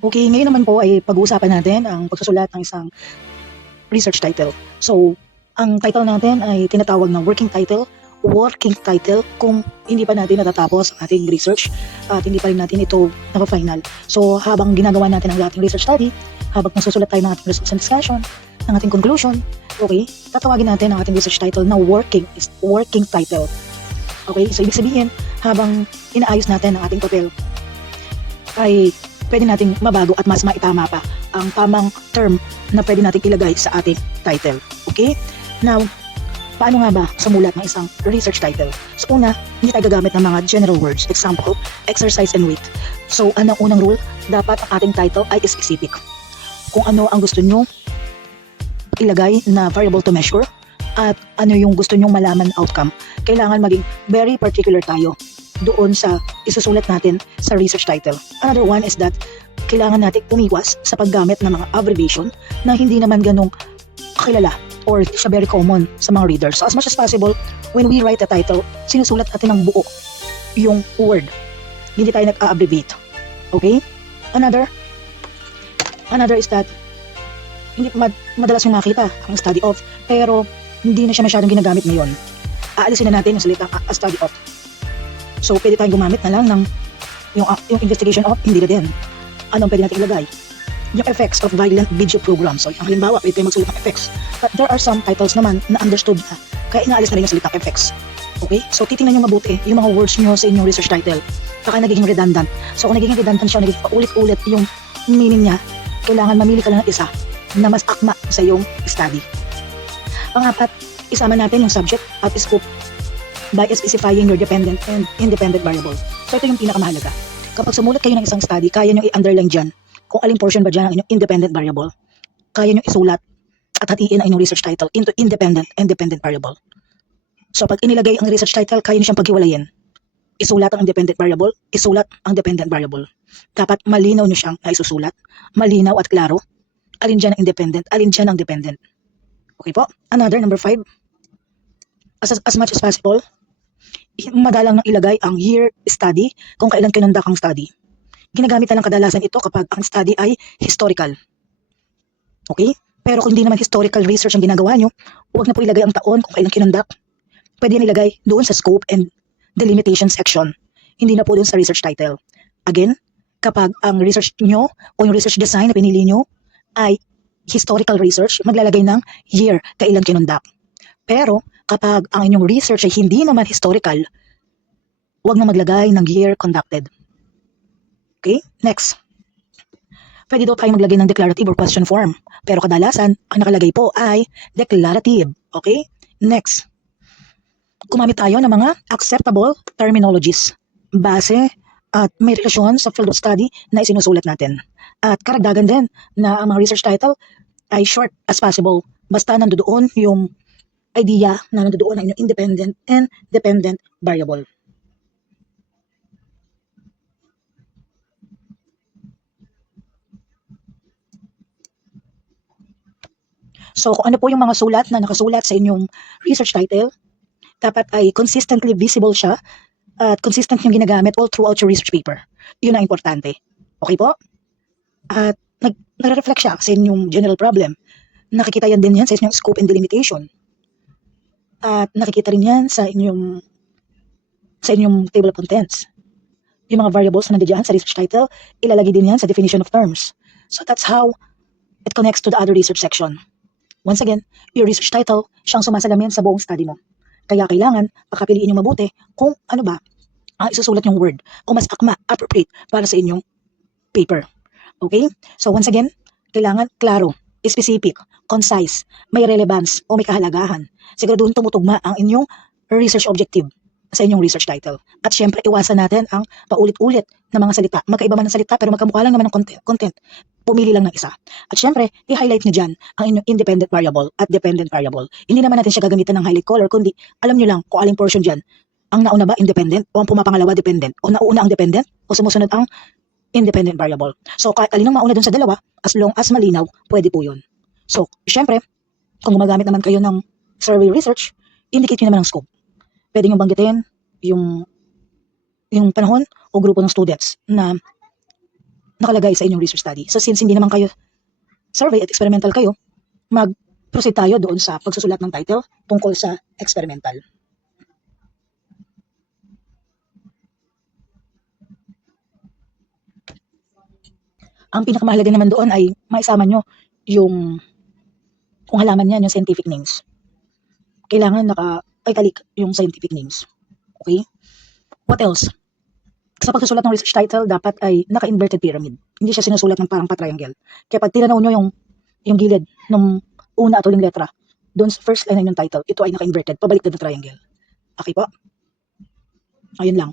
Okay, ngayon naman po ay pag-uusapan natin ang pagsusulat ng isang research title. So, ang title natin ay tinatawag na working title kung hindi pa natin natatapos ang ating research at hindi pa rin natin ito naka-final. So, habang ginagawa natin ang ating research study, habang nasusulat tayo ng ating results and discussion, ng ating conclusion, okay, tatawagin natin ang ating research title na working title. Okay, so ibig sabihin, habang inaayos natin ang ating papel, ay pwede nating mabago at mas maitama pa ang tamang term na pwede nating ilagay sa ating title. Okay? Now, paano nga ba sumulat ng isang research title? So una, hindi tayo gagamit ng mga general words. Example, exercise and weight. So, anong unang rule? Dapat ang ating title ay specific. Kung ano ang gusto nyo ilagay na variable to measure at ano yung gusto nyong malaman outcome, kailangan maging very particular tayo doon sa isusulat natin sa research title. Another one is that kailangan natin umiwas sa paggamit ng mga abbreviation na hindi naman ganong kilala or siya very common sa mga readers. So as much as possible, when we write a title, sinusulat natin ng buo yung word. Hindi tayo nag-a-abbreviate. Okay? Another is that hindi madalas yung makita ang study of, pero hindi na siya masyadong ginagamit ngayon. Aalisin na natin yung salita study of. So, pwede tayong gumamit na lang ng yung investigation of, hindi na din. Anong pwede natin ilagay? Yung effects of violent video program. So, ang halimbawa, pwede tayong magsulat ng effects. But there are some titles naman na understood na, kaya inaalis na rin yung salitang effects. Okay? So, titingnan nyo mabuti yung mga words nyo sa inyong research title. Baka nagiging redundant. So, kung nagiging redundant siya, nagiging paulit-ulit yung meaning niya, kailangan mamili ka lang ng isa na mas akma sa iyong study. Pangapat, isama natin yung subject at scope by specifying your dependent and independent variable. So ito yung pinakamahalaga. Kapag sumulat kayo ng isang study, kaya nyo i-underline dyan kung aling portion ba dyan ang inyong independent variable. Kaya nyo isulat at hatiin ang inyong research title into independent and dependent variable. So pag inilagay ang research title, kaya nyo siyang paghiwalayin. Isulat ang independent variable, isulat ang dependent variable. Dapat malinaw nyo siyang naisusulat, malinaw at klaro. Alin dyan ang independent, alin dyan ang dependent. Okay po? Another, number 5. As much as possible, madalang nang ilagay ang year study kung kailan kinundak ang study. Ginagamit na lang kadalasan ito kapag ang study ay historical. Okay? Pero kung hindi naman historical research ang ginagawa nyo, huwag na po ilagay ang taon kung kailan kinundak. Pwede yan ilagay doon sa scope and delimitation section. Hindi na po doon sa research title. Again, kapag ang research nyo o yung research design na pinili nyo ay historical research, maglalagay ng year kailan kinundak. Pero kapag ang inyong research ay hindi naman historical, huwag na maglagay ng year conducted. Okay? Next. Pwede daw tayo maglagay ng declarative or question form. Pero kadalasan, ang nakalagay po ay declarative. Okay? Next. Gumamit tayo ng mga acceptable terminologies. Base at may relasyon sa field of study na isinusulat natin. At karagdagan din na ang mga research title ay short as possible. Basta nandoon yung idea na nandoon ang inyong independent and dependent variable. So kung ano po yung mga sulat na nakasulat sa inyong research title, dapat ay consistently visible siya at consistent yung ginagamit all throughout your research paper. Yun ang importante. Okay po? At nare-reflect siya sa inyong general problem. Nakikita yan din yan sa inyong scope and delimitation. At nakikita rin yan sa inyong table of contents. Yung mga variables na nandiyan sa research title, ilalagay din yan sa definition of terms. So that's how it connects to the other research section. Once again, your research title, siyang sumasalamin sa buong study mo. Kaya kailangan, pakapiliin nyo mabuti kung ano ba ang isusulat yung word, kung mas akma, appropriate para sa inyong paper. Okay? So once again, kailangan klaro, specific, concise, may relevance o may kahalagahan. Siguraduhin tumutugma ang inyong research objective sa inyong research title. At syempre, iwasan natin ang paulit-ulit na mga salita. Magkaiba man ng salita pero magkamukha lang naman ng content. Pumili lang ng isa. At syempre, i-highlight nyo dyan ang inyong independent variable at dependent variable. Hindi naman natin siya gagamitan ng highlight color, kundi alam nyo lang kung aling portion dyan. Ang nauna ba independent o ang pumapangalawa dependent? O nauna ang dependent o sumusunod ang independent variable. So, kahit alinong mauna dun sa dalawa, as long as malinaw, pwede po yun. So, syempre, kung gumagamit naman kayo ng survey research, indicate nyo naman ang scope. Pwede nyo banggitin yung panahon o grupo ng students na nakalagay sa inyong research study. So since hindi naman kayo survey at experimental kayo, mag-proceed tayo doon sa pagsusulat ng title tungkol sa experimental. Ang pinakamahalaga naman doon ay maisama nyo yung, kung halaman yan, yung scientific names. Kailangan italic yung scientific names. Okay? What else? Sa pagsusulat ng research title, dapat ay naka-inverted pyramid. Hindi siya sinusulat ng parang pa-triangle. Kaya pag tinanaw nyo yung gilid ng una at huling letra, doon sa first line ng title, ito ay naka-inverted, pabalik na triangle. Okay po? Ayun lang.